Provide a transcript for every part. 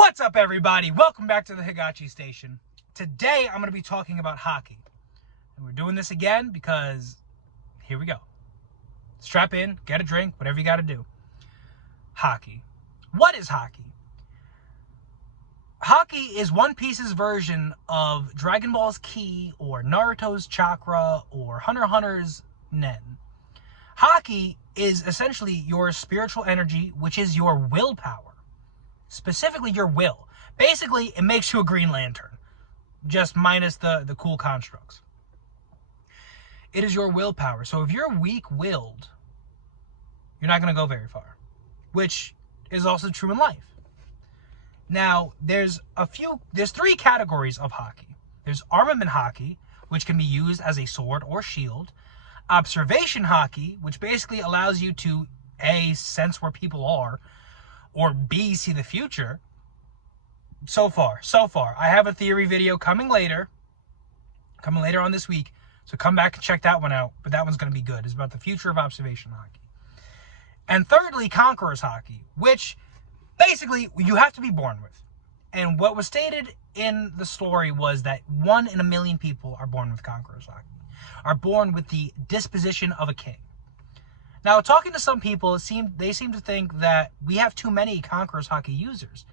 What's up, everybody? Welcome back to the Haki Station. Today, I'm going to be talking about Haki. And we're doing this again because here we go. Strap in, get a drink, whatever you got to do. Haki. What is Haki? Haki is One Piece's version of Dragon Ball's Ki, or Naruto's Chakra, or Hunter x Hunter's Nen. Haki is essentially your spiritual energy, which is your willpower. Specifically your will. Basically, it makes you a Green Lantern. Just minus the cool constructs. It is your willpower. So if you're weak-willed, you're not going to go very far. Which is also true in life. Now, there's three categories of Haki. There's armament Haki, which can be used as a sword or shield. Observation Haki, which basically allows you to A, sense where people are, or B, see the future. So far. I have a theory video coming later on this week, so come back and check that one out, but that one's going to be good. It's about the future of observation Haki. And thirdly, Conqueror's Haki, which basically you have to be born with. And what was stated in the story was that 1 in a million people are born with Conqueror's Haki, are born with the disposition of a king. Now, talking to some people, they seem to think that we have too many Conqueror's Haki users.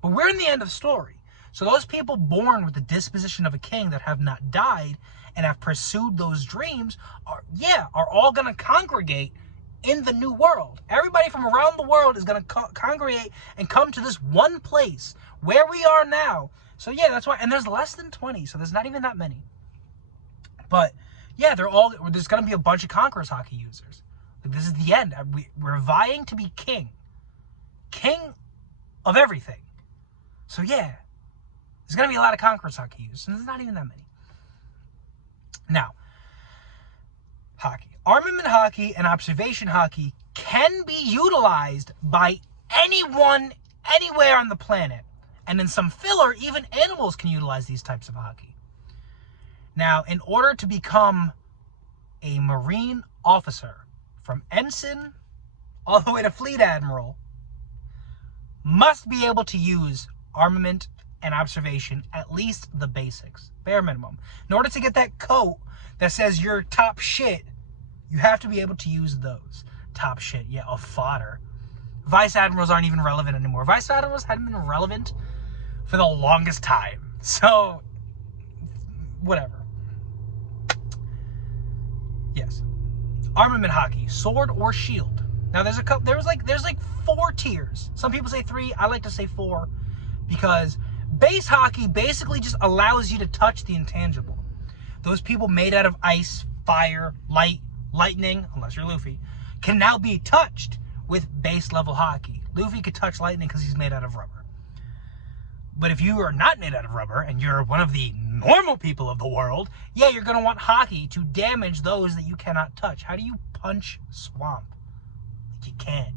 But we're in the end of the story. So those people born with the disposition of a king that have not died and have pursued those dreams are all going to congregate in the new world. Everybody from around the world is going to congregate and come to this one place where we are now. So yeah, that's why. And there's less than 20, so there's not even that many. But yeah, there's going to be a bunch of Conqueror's Haki users. This is the end. We're vying to be king of everything. So yeah, there's going to be a lot of Conqueror's Haki users, and there's not even that many. Now, Haki. Armament Haki and Observation Haki can be utilized by anyone, anywhere on the planet. And in some filler, even animals can utilize these types of Haki. Now, in order to become a Marine officer, from ensign all the way to fleet admiral, must be able to use armament and observation, at least the basics, bare minimum. In order to get that coat that says you're top shit, you have to be able to use those. Top shit, yeah, a fodder. Vice admirals aren't even relevant anymore. Vice admirals hadn't been relevant for the longest time. So, whatever. Yes. Armament Haki, sword or shield. Now there's like 4 tiers. Some people say 3, I like to say 4, because base Haki basically just allows you to touch the intangible. Those people made out of ice, fire, lightning, unless you're Luffy, can now be touched with base level Haki. Luffy could touch lightning because he's made out of rubber. But if you are not made out of rubber and you're one of the normal people of the world, yeah, you're going to want Haki to damage those that you cannot touch. How do you punch swamp? Like, you can't.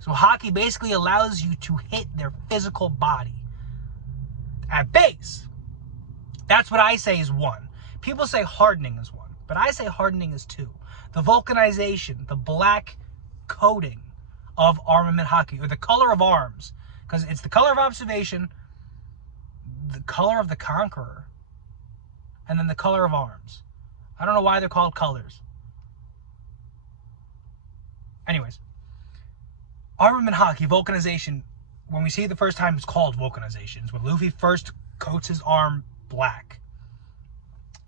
So Haki basically allows you to hit their physical body. At base, that's what I say is 1. People say hardening is 1, but I say hardening is 2. The vulcanization, the black coating of armament Haki, or the color of arms, because it's the color of observation, the color of the Conqueror, and then the color of arms. I don't know why they're called colors. Anyways, armament Haki, vulcanization, when we see it the first time, it's called vulcanization. It's when Luffy first coats his arm black.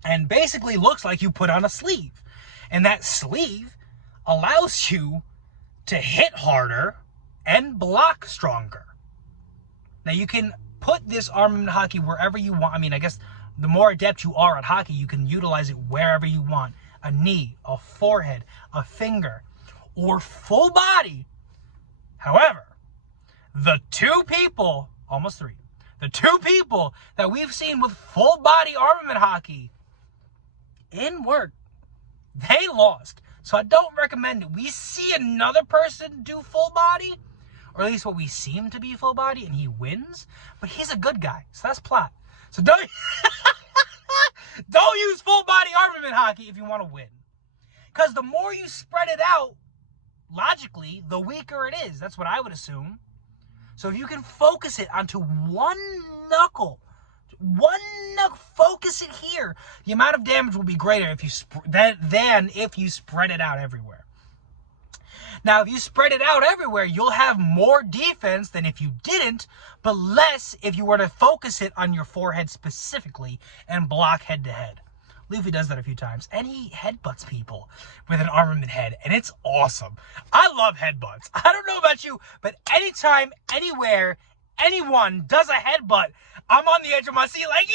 And basically looks like you put on a sleeve. And that sleeve allows you to hit harder and block stronger. Now you can put this armament Haki wherever you want. I mean, I guess the more adept you are at Haki, you can utilize it wherever you want. A knee, a forehead, a finger, or full body. However, the 2 people, almost 3, the 2 people that we've seen with full body armament Haki in work, they lost. So I don't recommend it. We see another person do full body, or at least what we seem to be full body, and he wins, but he's a good guy, so that's plot. So don't use full body armament Haki if you want to win. Because the more you spread it out, logically, the weaker it is. That's what I would assume. So if you can focus it onto one knuckle, focus it here, the amount of damage will be greater if you than if you spread it out everywhere. Now, if you spread it out everywhere, you'll have more defense than if you didn't, but less if you were to focus it on your forehead specifically and block head to head. Luffy does that a few times, and he headbutts people with an armament head, and it's awesome. I love headbutts. I don't know about you, but anytime, anywhere, anyone does a headbutt, I'm on the edge of my seat like,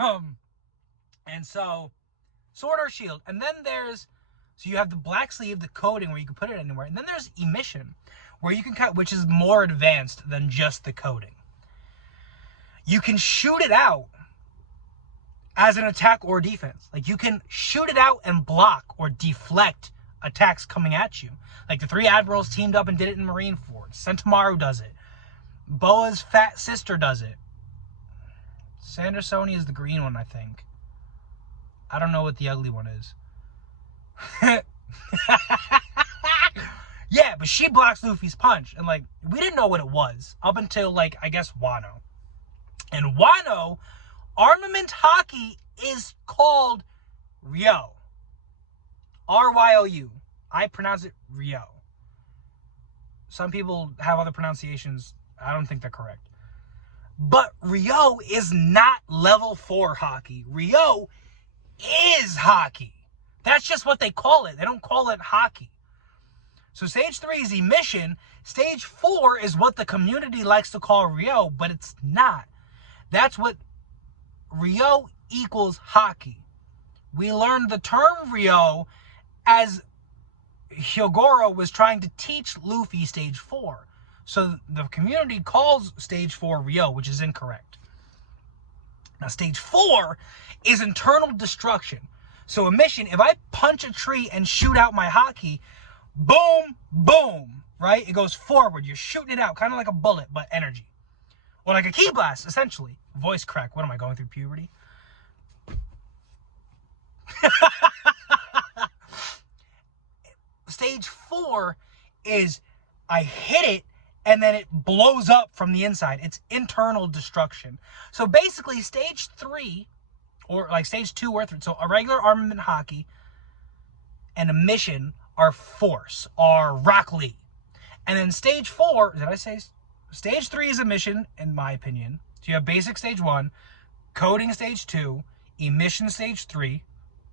yeah! And so, sword or shield. And then there's, so you have the black sleeve, the coating where you can put it anywhere. And then there's emission, where you can cut, which is more advanced than just the coating. You can shoot it out as an attack or defense. Like, you can shoot it out and block or deflect attacks coming at you. Like, the 3 admirals teamed up and did it in Marineford. Sentomaru does it. Boa's fat sister does it. Sandersoni is the green one, I think. I don't know what the ugly one is. Yeah, but she blocks Luffy's punch. And, like, we didn't know what it was up until, like, I guess Wano. And Wano, armament Haki is called Ryo. R-Y-O-U. I pronounce it Ryo. Some people have other pronunciations. I don't think they're correct. But Ryo is not level 4 Haki. Ryo is Haki. That's just what they call it. They don't call it Haki. So stage 3 is emission. Stage 4 is what the community likes to call Ryo, but it's not. That's what Ryo equals Haki. We learned the term Ryo as Hyogoro was trying to teach Luffy stage 4. So the community calls stage 4 Ryo, which is incorrect. Now stage 4 is internal destruction. So emission, if I punch a tree and shoot out my Haki, boom, boom, right? It goes forward. You're shooting it out, kind of like a bullet, but energy. Or like a ki blast, essentially. Voice crack. What am I, going through puberty? Stage 4 is I hit it and then it blows up from the inside. It's internal destruction. So basically stage 3, or like stage 2 or 3, so a regular armament Haki and a mission are force, are Rock Lee. And then stage 4, did I say? Stage 3 is a mission, in my opinion. So you have basic stage 1, coding stage 2, emission stage 3,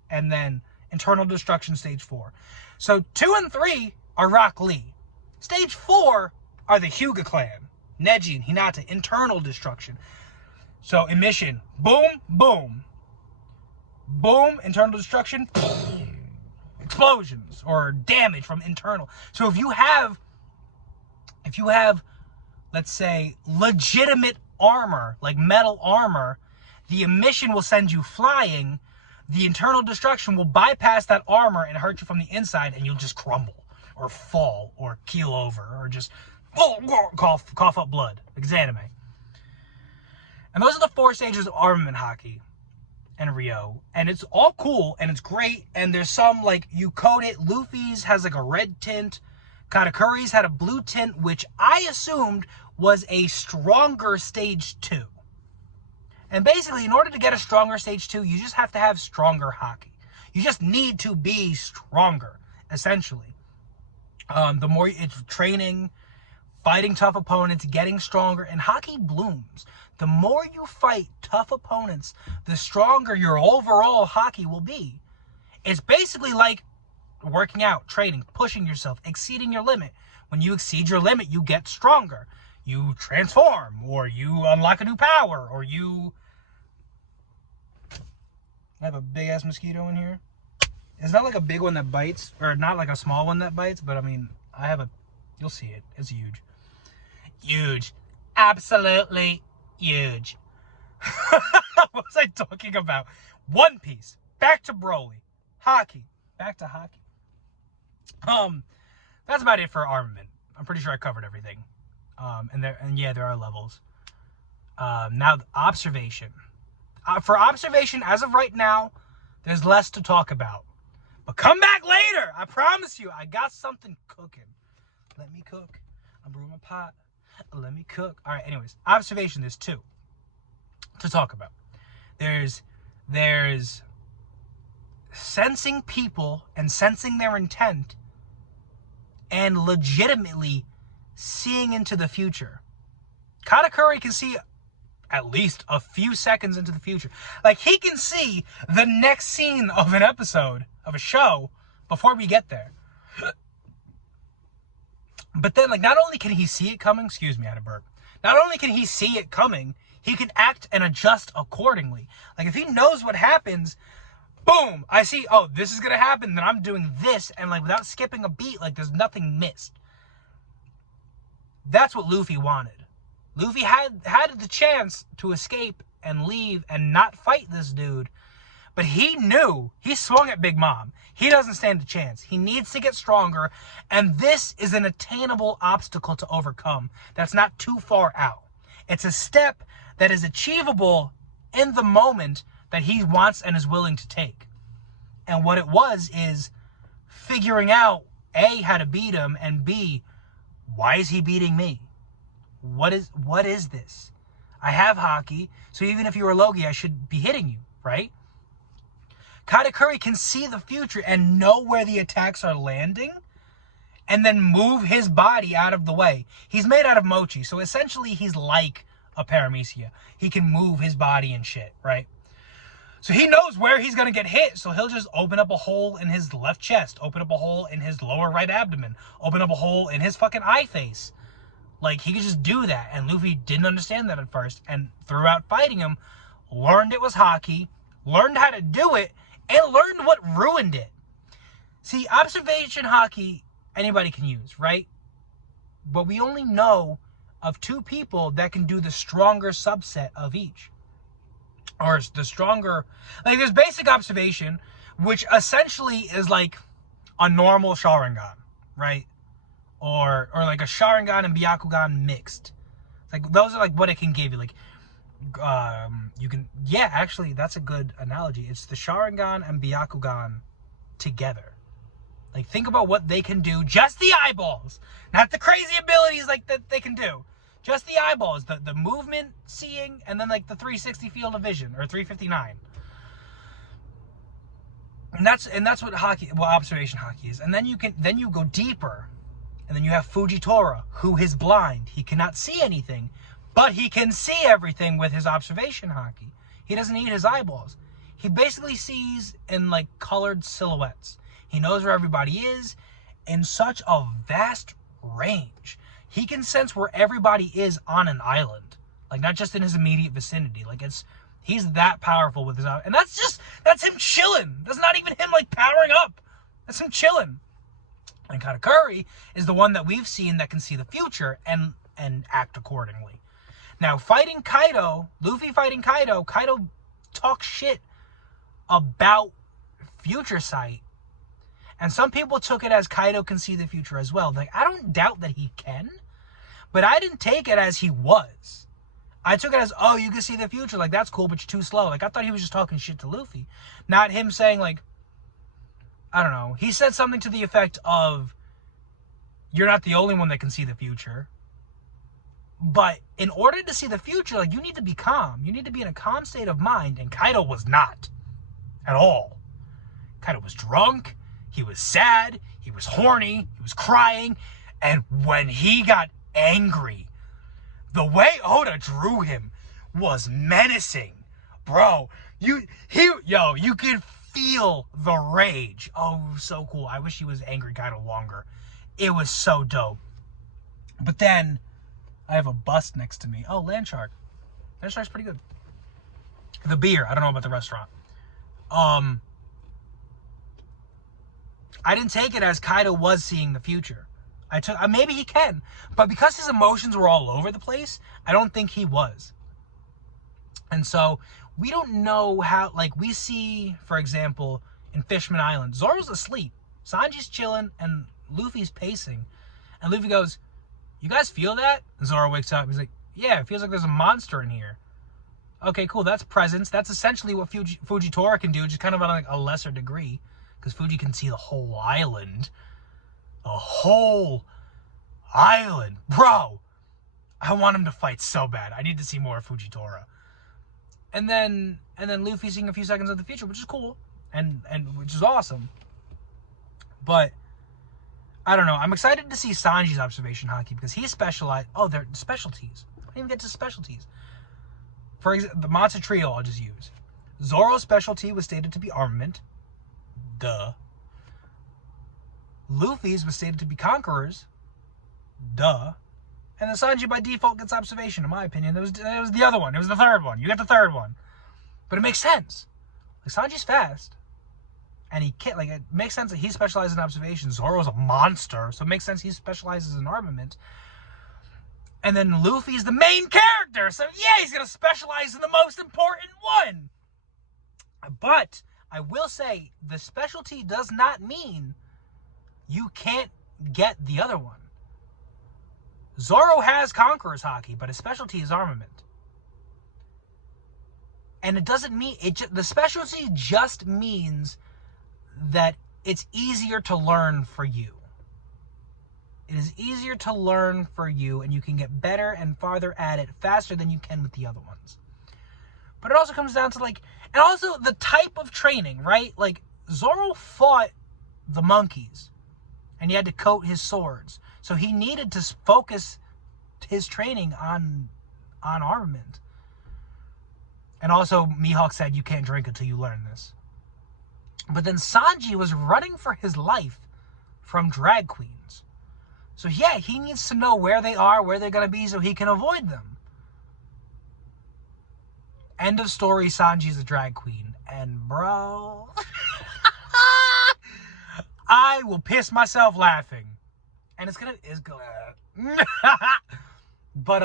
and then internal destruction stage 4. So 2 and 3 are Rock Lee. Stage 4 are the Hyuga clan, Neji and Hinata, internal destruction. So emission, boom, boom. Boom, internal destruction, explosions or damage from internal. So if you have, let's say, legitimate armor, like metal armor, the emission will send you flying. The internal destruction will bypass that armor and hurt you from the inside, and you'll just crumble or fall or keel over or just cough up blood, like anime. And those are the 4 stages of armament Haki and Ryo, and it's all cool and it's great. And there's some, like, you coat it. Luffy's has like a red tint. Katakuri's had a blue tint, which I assumed was a stronger stage 2. And basically, in order to get a stronger stage 2, you just have to have stronger Haki. You just need to be stronger, essentially. The more it's training, fighting tough opponents, getting stronger, and Haki blooms. The more you fight tough opponents, the stronger your overall Haki will be. It's basically like working out, training, pushing yourself, exceeding your limit. When you exceed your limit, you get stronger. You transform, or you unlock a new power, or you... I have a big-ass mosquito in here. It's not like a big one that bites, or not like a small one that bites, but I mean, I have a... You'll see it. It's huge. Huge. Absolutely huge. What was I talking about? One Piece. Back to Broly. Haki. Back to Haki. That's about it for armament. I'm pretty sure I covered everything. And yeah, there are levels. Now, observation. For observation, as of right now, there's less to talk about. But come back later. I promise you, I got something cooking. Let me cook. I'm brewing a pot. Let me cook. All right, anyways. Observation, there's two to talk about. There's sensing people and sensing their intent and legitimately seeing into the future. Katakuri can see at least a few seconds into the future. Like, he can see the next scene of an episode of a show before we get there. But then, like, not only can he see it coming, excuse me, I had a burp. Not only can he see it coming, he can act and adjust accordingly. Like, if he knows what happens, boom, I see, oh, this is going to happen, then I'm doing this, and, like, without skipping a beat, like, there's nothing missed. That's what Luffy wanted. Luffy had the chance to escape and leave and not fight this dude, but he knew, he swung at Big Mom. He doesn't stand a chance. He needs to get stronger, and this is an attainable obstacle to overcome that's not too far out. It's a step that is achievable in the moment that he wants and is willing to take. And what it was is figuring out, A, how to beat him, and B, why is he beating me? What is this? I have Haki, so even if you were Logi, I should be hitting you, right? Katakuri can see the future and know where the attacks are landing and then move his body out of the way. He's made out of mochi, so essentially he's like a paramecia. He can move his body and shit, right? So he knows where he's going to get hit, so he'll just open up a hole in his left chest, open up a hole in his lower right abdomen, open up a hole in his fucking eye face. Like, he could just do that, and Luffy didn't understand that at first, and throughout fighting him, learned it was Haki, learned how to do it, and learned what ruined it. See, observation Haki, anybody can use, right? But we only know of two people that can do the stronger subset of each. Or the stronger, like, there's basic observation, which essentially is like a normal Sharingan, right? Or like a Sharingan and Byakugan mixed. Like, those are like what it can give you. Like, you can, yeah, actually, that's a good analogy. It's the Sharingan and Byakugan together. Like, think about what they can do. Just the eyeballs, not the crazy abilities like that they can do. Just the eyeballs, the movement, seeing, and then like the 360 field of vision, or 359. And that's what observation Haki is. And then you go deeper. And then you have Fujitora, who is blind. He cannot see anything, but he can see everything with his observation Haki. He doesn't need his eyeballs. He basically sees in like colored silhouettes. He knows where everybody is in such a vast range. He can sense where everybody is on an island. Like, not just in his immediate vicinity. Like, he's that powerful with his eye. And that's him chilling. That's not even him like powering up. That's him chilling. And Katakuri is the one that we've seen that can see the future and act accordingly. Now, fighting Kaido, Luffy fighting Kaido talks shit about future sight. And some people took it as Kaido can see the future as well. Like, I don't doubt that he can, but I didn't take it as he was. I took it as, oh, you can see the future. Like, that's cool, but you're too slow. Like, I thought he was just talking shit to Luffy. Not him saying, like, I don't know. He said something to the effect of, you're not the only one that can see the future. But in order to see the future, like, you need to be calm. You need to be in a calm state of mind. And Kaido was not. At all. Kaido was drunk. He was sad. He was horny. He was crying. And when he got angry, the way Oda drew him was menacing. Bro, you could feel the rage. Oh, so cool. I wish he was angry Kaido longer. It was so dope. But then, I have a bust next to me. Oh, Land Shark. Land Shark's pretty good. The beer. I don't know about the restaurant. I didn't take it as Kaido was seeing the future. I took, maybe he can, but because his emotions were all over the place, I don't think he was. And so, we don't know how, like, we see, for example, in Fishman Island, Zoro's asleep, Sanji's chilling, and Luffy's pacing. And Luffy goes, you guys feel that? And Zoro wakes up, he's like, yeah, it feels like there's a monster in here. Okay, cool, that's presence. That's essentially what Fujitora can do, just kind of on like a lesser degree. Because Fuji can see the whole island. A whole island. Bro, I want him to fight so bad. I need to see more of Fujitora. And then Luffy seeing a few seconds of the future, which is cool. And which is awesome. But I don't know. I'm excited to see Sanji's observation Haki because he specialized. Oh, they're specialties. I didn't even get to specialties. For example, the Matsu Trio I'll just use. Zoro's specialty was stated to be armament. Duh. Luffy's was stated to be conquerors. Duh. And then Sanji by default gets observation, in my opinion. It was the other one. It was the third one. You get the third one. But it makes sense. Like, Sanji's fast. And he can't, like, it makes sense that he specializes in observation. Zoro's a monster, so it makes sense he specializes in armament. And then Luffy's the main character, so yeah, he's going to specialize in the most important one. But I will say, the specialty does not mean you can't get the other one. Zoro has Conqueror's Haki, but his specialty is armament. And it doesn't mean... the specialty just means that it's easier to learn for you. It is easier to learn for you, and you can get better and farther at it faster than you can with the other ones. But it also comes down to, like... And also, the type of training, right? Like, Zoro fought the monkeys, and he had to coat his swords. So he needed to focus his training on armament. And also, Mihawk said, you can't drink until you learn this. But then Sanji was running for his life from drag queens. So yeah, he needs to know where they are, where they're going to be, so he can avoid them. End of story, Sanji's a drag queen. And bro... I will piss myself laughing. And it's gonna... But,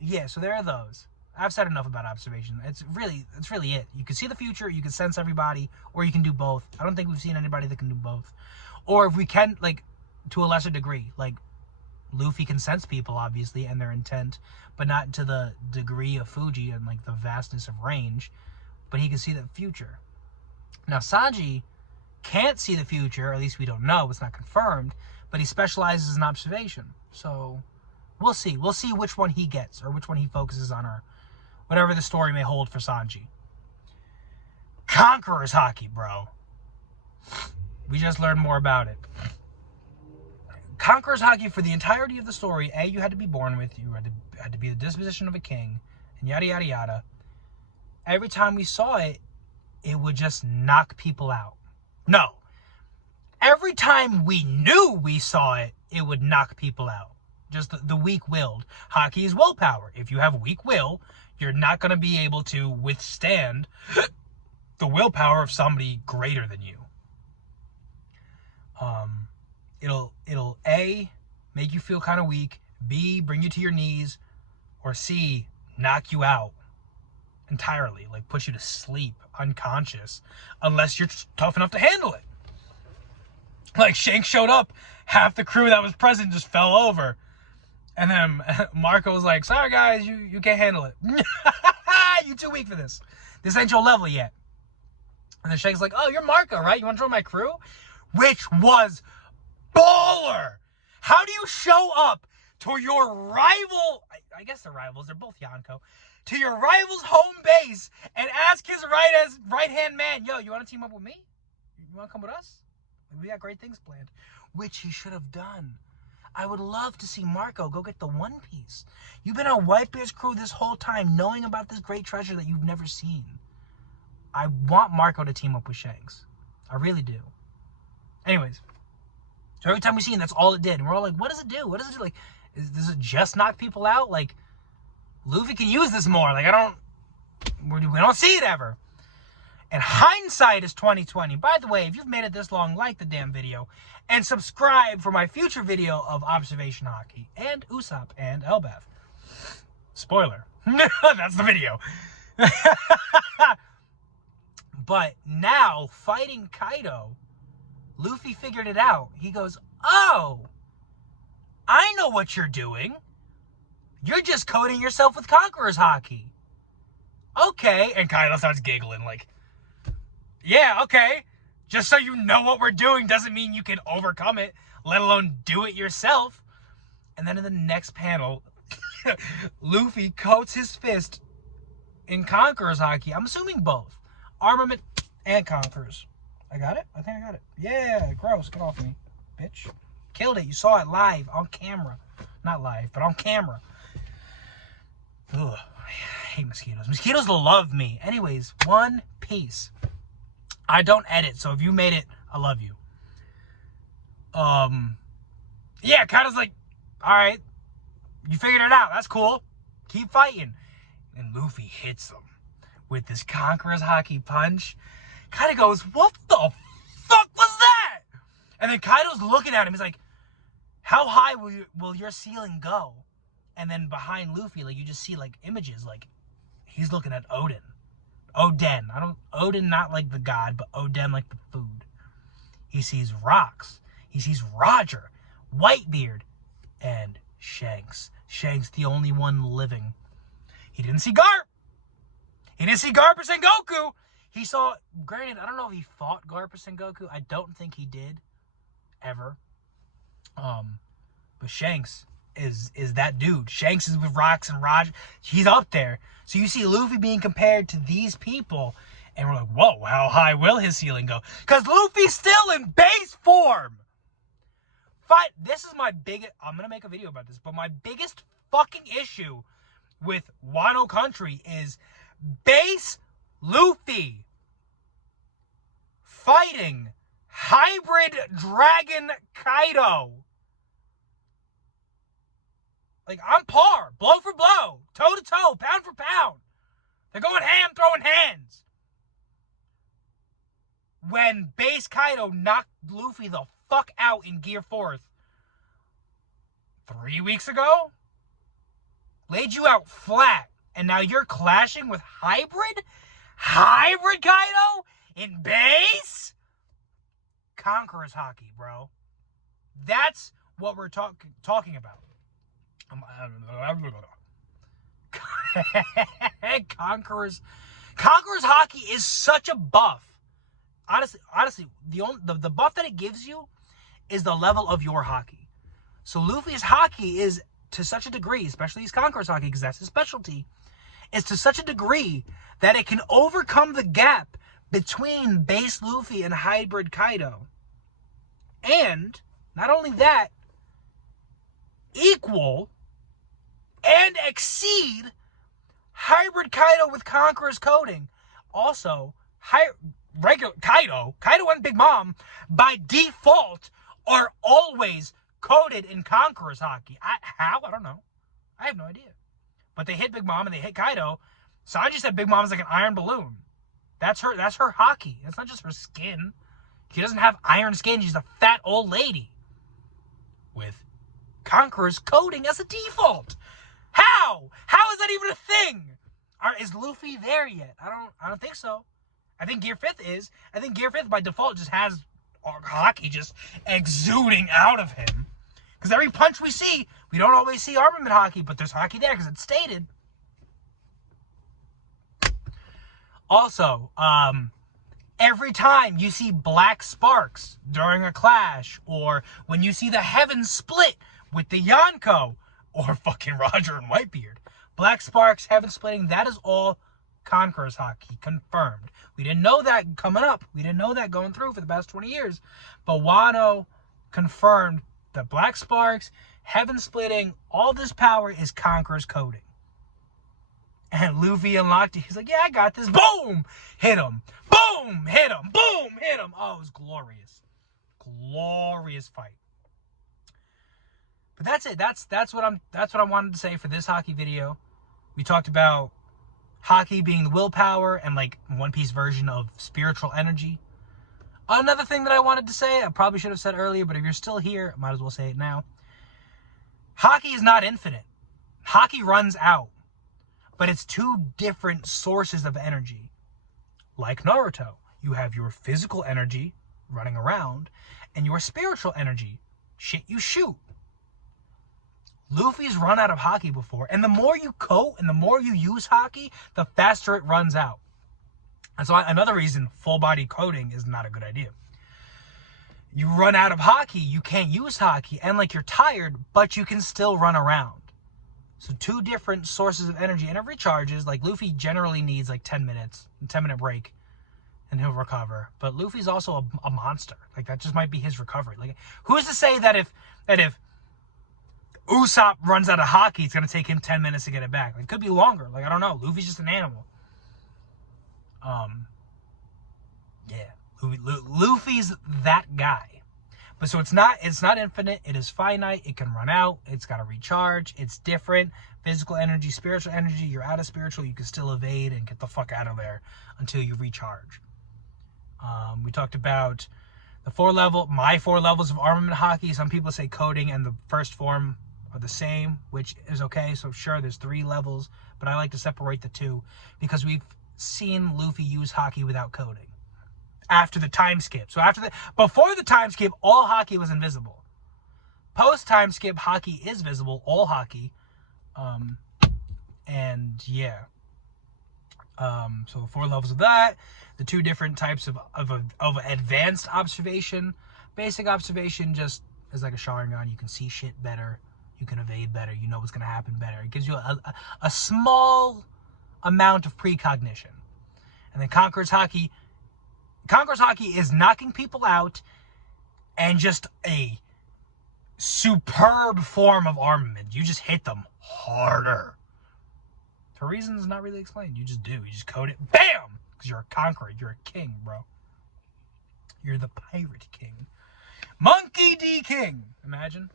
yeah, so there are those. I've said enough about observation. It's really it. You can see the future, you can sense everybody, or you can do both. I don't think we've seen anybody that can do both. Or if we can, like, to a lesser degree, like, Luffy can sense people, obviously, and their intent, but not to the degree of Fuji and, like, the vastness of range, but he can see the future. Now, Sanji can't see the future, or at least we don't know, it's not confirmed, but he specializes in observation. So, we'll see. We'll see which one he gets, or which one he focuses on, or whatever the story may hold for Sanji. Conqueror's Haki, bro. We just learned more about it. Conqueror's Haki, for the entirety of the story, A, you had to be born with, you had to be the disposition of a king, and yada, yada, yada. Every time we saw it, it would just knock people out. No. Every time we knew we saw it, it would knock people out. Just the weak-willed. Haki is willpower. If you have weak will, you're not going to be able to withstand the willpower of somebody greater than you. It'll A, make you feel kind of weak, B, bring you to your knees, or C, knock you out entirely, like put you to sleep, unconscious, unless you're tough enough to handle it. Like, Shanks showed up, half the crew that was present just fell over. And then Marco was like, sorry guys, you can't handle it. You're too weak for this. This ain't your level yet. And then Shanks like, oh, you're Marco, right? You want to join my crew? Which was baller. How do you show up to your rival, I guess they're rivals, they're both Yonko, to your rival's home base and ask his right-hand man, yo, you want to team up with me? You want to come with us? We got great things planned. Which he should have done. I would love to see Marco go get the One Piece. You've been on Whitebeard's crew this whole time, knowing about this great treasure that you've never seen. I want Marco to team up with Shanks. I really do. Anyways, so every time we see him, that's all it did. And we're all like, what does it do? What does it do? Like, does it just knock people out? Like, Luffy can use this more. Like, we don't see it ever. And hindsight is 2020. By the way, if you've made it this long, like the damn video. And subscribe for my future video of Observation Haki. And Usopp and Elbaf. Spoiler. That's the video. But now, fighting Kaido, Luffy figured it out. He goes, oh, I know what you're doing. You're just coating yourself with Conqueror's Haki. Okay. And Kaido starts giggling like, yeah, okay. Just so you know what we're doing doesn't mean you can overcome it. let alone do it yourself. And then in the next panel, Luffy coats his fist in Conqueror's Haki. I'm assuming both. Armament and Conqueror's. I got it? I think I got it. Yeah, gross. Get off me, bitch. Killed it. You saw it live on camera. Not live, but on camera. Ugh. I hate mosquitoes. Mosquitoes love me. Anyways, One Piece. I don't edit, so if you made it, I love you. Yeah, Kaido's like, alright, you figured it out. That's cool. Keep fighting. And Luffy hits him with this Conqueror's Haki punch. Kaido goes, what the fuck was that? And then Kaido's looking at him. He's like, how high will your ceiling go? And then behind Luffy, like, you just see, like, images. Like, he's looking at Odin. Odin, not like the god, but Odin like the food. He sees rocks. He sees Roger, Whitebeard, and Shanks. Shanks, the only one living. He didn't see Garp. He didn't see Garp or Sengoku. He saw, granted, I don't know if he fought Garp or Sengoku. I don't think he did, ever. But Shanks is that dude. Shanks is with Rocks and Roger. He's up there. So you see Luffy being compared to these people, and we're like, whoa, how high will his ceiling go? Because Luffy's still in base form. This is my biggest, I'm going to make a video about this, but my biggest fucking issue with Wano Country is base Luffy fighting hybrid dragon Kaido. Like, I'm par, blow for blow, toe to toe, pound for pound. They're going ham, throwing hands. When base Kaido knocked Luffy the fuck out in Gear 4th 3 weeks ago, laid you out flat, and now you're clashing with hybrid Kaido in base? Conqueror's Haki, bro. That's what we're talking about. Conqueror's Haki is such a buff. Honestly, the buff that it gives you is the level of your Haki. So Luffy's Haki is to such a degree, especially his Conqueror's Haki, because that's his specialty, is to such a degree that it can overcome the gap between base Luffy and hybrid Kaido. And not only that, equal and exceed hybrid Kaido with Conqueror's coding. Also, regular Kaido and Big Mom, by default, are always coded in Conqueror's Haki. How? I don't know. I have no idea. But they hit Big Mom and they hit Kaido. Sanji said Big Mom's like an iron balloon. That's her Haki. It's not just her skin. She doesn't have iron skin. She's a fat old lady with Conqueror's coding as a default. How? How is that even a thing? Is Luffy there yet? I don't think so. I think Gear 5th is. I think Gear 5th by default just has Haki just exuding out of him. Because every punch we see, we don't always see armament Haki, but there's Haki there because it's stated. Also, every time you see black sparks during a clash, or when you see the heavens split with the Yonko, or fucking Roger and Whitebeard, black sparks, heaven splitting, that is all Conqueror's Haki, confirmed. We didn't know that coming up. We didn't know that going through for the past 20 years. But Wano confirmed that black sparks, heaven splitting, all this power is Conqueror's coding. And Luffy unlocked it. He's like, yeah, I got this. Boom! Hit him. Boom! Hit him. Boom! Hit him. Oh, it was glorious. Glorious fight. But that's it. That's what I wanted to say for this Haki video. We talked about Haki being the willpower and like One Piece version of spiritual energy. Another thing that I wanted to say, I probably should have said earlier, but if you're still here, I might as well say it now. Haki is not infinite. Haki runs out. But it's two different sources of energy. Like Naruto, you have your physical energy running around and your spiritual energy, shit you shoot. Luffy's run out of Haki before, and the more you coat and the more you use Haki, the faster it runs out. And so another reason full body coating is not a good idea. You run out of Haki, you can't use Haki, and like you're tired, but you can still run around. So 2 different sources of energy, and it recharges. Like Luffy generally needs like 10 minutes, a 10-minute break, and he'll recover. But Luffy's also a monster. Like that just might be his recovery. Like who's to say that if Usopp runs out of Haki, it's gonna take him 10 minutes to get it back. Like, it could be longer. Like I don't know. Luffy's just an animal. Yeah. Luffy's that guy. But so it's not infinite, it is finite, it can run out, it's got to recharge, it's different. Physical energy, spiritual energy, you're out of spiritual, you can still evade and get the fuck out of there until you recharge. We talked about my 4 levels of armament Haki. Some people say coding and the first form are the same, which is okay. So sure, there's 3 levels, but I like to separate the 2 because we've seen Luffy use Haki without coding. After the time skip. So before the time skip, all Haki was invisible. Post time skip, Haki is visible, all Haki. And yeah. So 4 levels of that. The 2 different types of advanced observation. Basic observation just is like a Sharingan. You can see shit better. You can evade better. You know what's going to happen better. It gives you a small amount of precognition. And then Conqueror's Haki. Conqueror's Haki is knocking people out and just a superb form of armament. You just hit them harder. For reasons not really explained. You just do. You just code it. BAM! Because you're a conqueror. You're a king, bro. You're the pirate king. Monkey D. King. Imagine.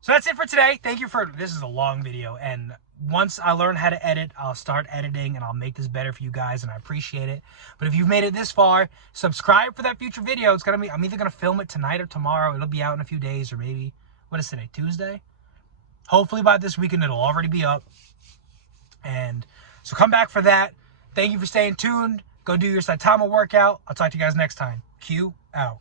So that's it for today. Thank you for... This is a long video. And once I learn how to edit, I'll start editing and I'll make this better for you guys. And I appreciate it. But if you've made it this far, subscribe for that future video. It's going to be... I'm either going to film it tonight or tomorrow. It'll be out in a few days or maybe... What is today? Tuesday? Hopefully by this weekend it'll already be up. And so come back for that. Thank you for staying tuned. Go do your Saitama workout. I'll talk to you guys next time. Q out.